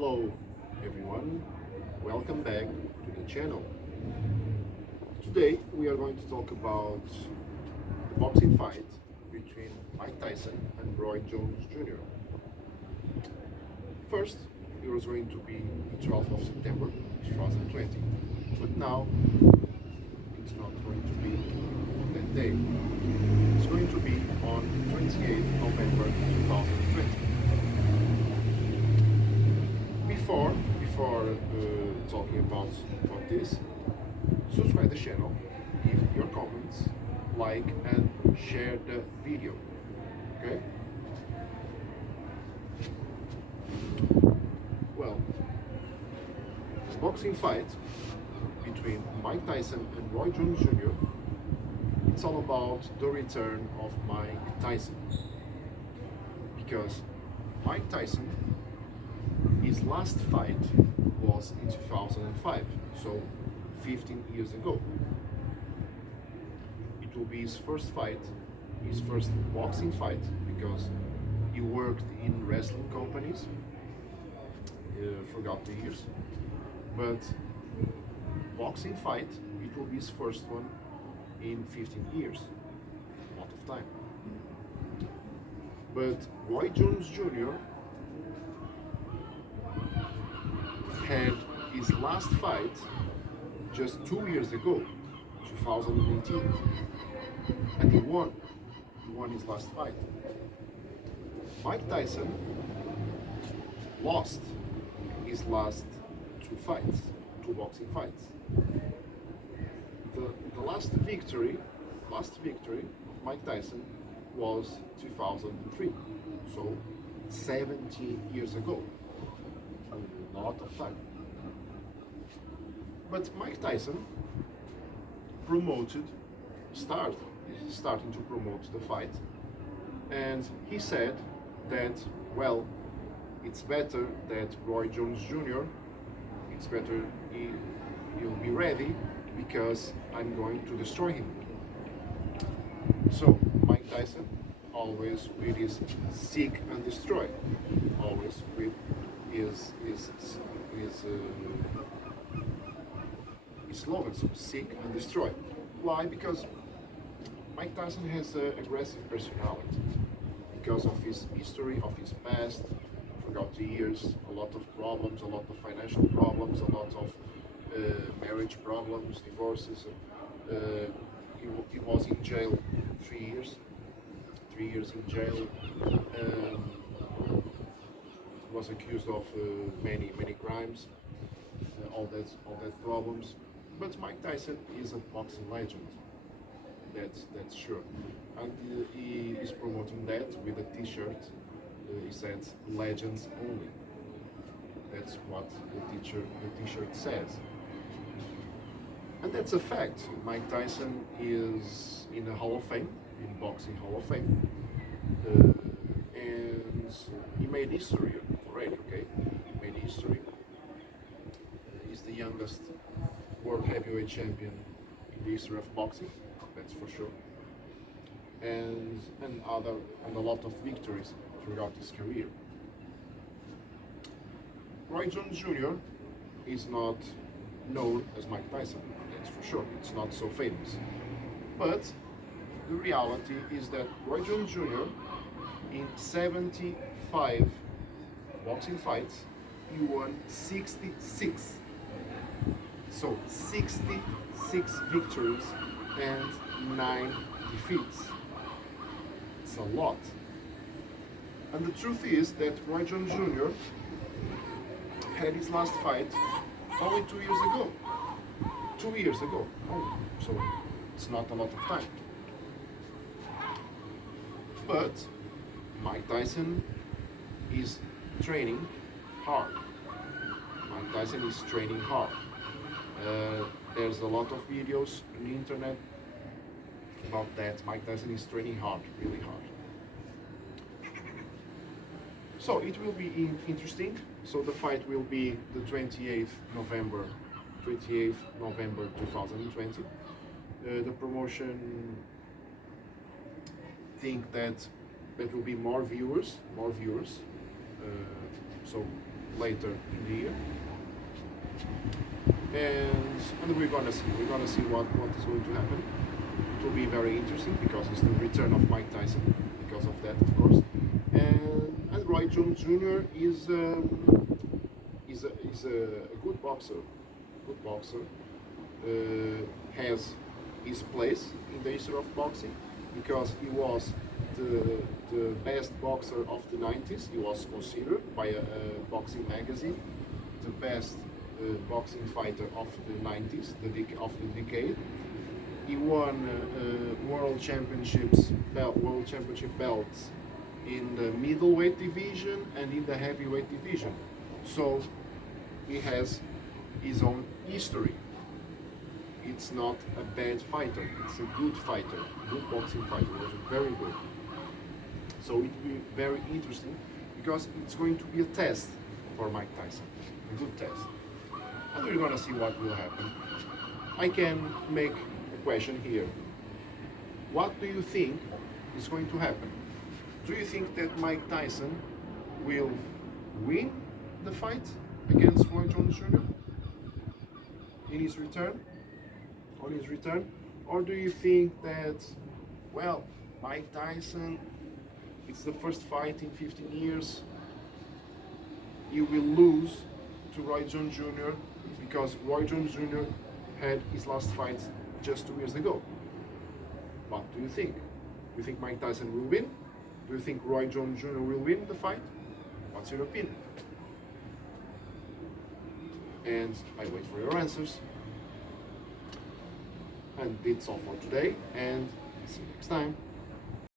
Hello everyone, welcome back to the channel. Today we are going to talk about the boxing fight between Mike Tyson and Roy Jones Jr. First, it was going to be the 12th of September 2020, but now it's not going to be on that day. It's going to be on 28th November 2020. Before talking about this, subscribe the channel, give your comments, like and share the video. Okay? Well, the boxing fight between Mike Tyson and Roy Jones Jr. It's all about the return of Mike Tyson, because Mike Tyson, his last fight was in 2005, so 15 years ago. It will be his first fight, his first boxing fight, because he worked in wrestling companies, forgot the years, but boxing fight, it will be his first one in 15 years, a lot of time. But Roy Jones Jr. had his last fight just 2 years ago, 2018, and he won. He won his last fight. Mike Tyson lost his last two boxing fights. The last victory of Mike Tyson was 2003, so 70 years ago. A lot of time. But Mike Tyson starting to promote the fight, and he said that, well, it's better that Roy Jones Jr. it's better he'll be ready because I'm going to destroy him. So Mike Tyson, always with his seek and destroy, always with his slogan, so seek and destroy. Why? Because Mike Tyson has an aggressive personality, because of his history, of his past, throughout the years, a lot of problems, a lot of financial problems, a lot of marriage problems, divorces. He was in jail 3 years. 3 years in jail. Was accused of many crimes, all that problems. But Mike Tyson is a boxing legend. That's sure, and he is promoting that with a T-shirt. He says "Legends Only." That's what the T-shirt says, and that's a fact. Mike Tyson is in the Hall of Fame, in Boxing Hall of Fame, and he made history already. Okay, he made history. He's the youngest world heavyweight champion in the history of boxing. That's for sure, and a lot of victories throughout his career. Roy Jones Jr. is not known as Mike Tyson. That's for sure. It's not so famous, but the reality is that Roy Jones Jr. in 75 boxing fights, he won 66. So 66 victories and 9 defeats. It's a lot. And the truth is that Roy Jones Jr. had his last fight only 2 years ago. 2 years ago. Oh, so it's not a lot of time. But Mike Tyson is training hard. Mike Tyson is training hard. There's a lot of videos on the internet about that. Mike Tyson is training hard, really hard. So it will be interesting. So the fight will be the 28th November 2020. The promotion think that there will be more viewers. So later in the year. And we're gonna see. We're gonna see what is going to happen. It will be very interesting because it's the return of Mike Tyson. Because of that, of course. And Roy Jones Jr. is a good boxer. Good boxer. Has his place in the history of boxing because he was the best boxer of the 90s. He was considered by a boxing magazine the best boxing fighter of the 90s, of the decade. He won world championship belts in the middleweight division and in the heavyweight division. So he has his own history. It's not a bad fighter, it's a good fighter, good boxing fighter, he was very good. So it will be very interesting because it's going to be a test for Mike Tyson, a good test. And we're gonna see what will happen. I can make a question here. What do you think is going to happen? Do you think that Mike Tyson will win the fight against Roy Jones Jr. in his return? On his return? Or do you think that, well, Mike Tyson, it's the first fight in 15 years, he will lose to Roy Jones Jr. because Roy Jones Jr. had his last fight just 2 years ago? What do you think? Do you think Mike Tyson will win? Do you think Roy Jones Jr. will win the fight? What's your opinion? And I wait for your answers. And that's all for today, and see you next time.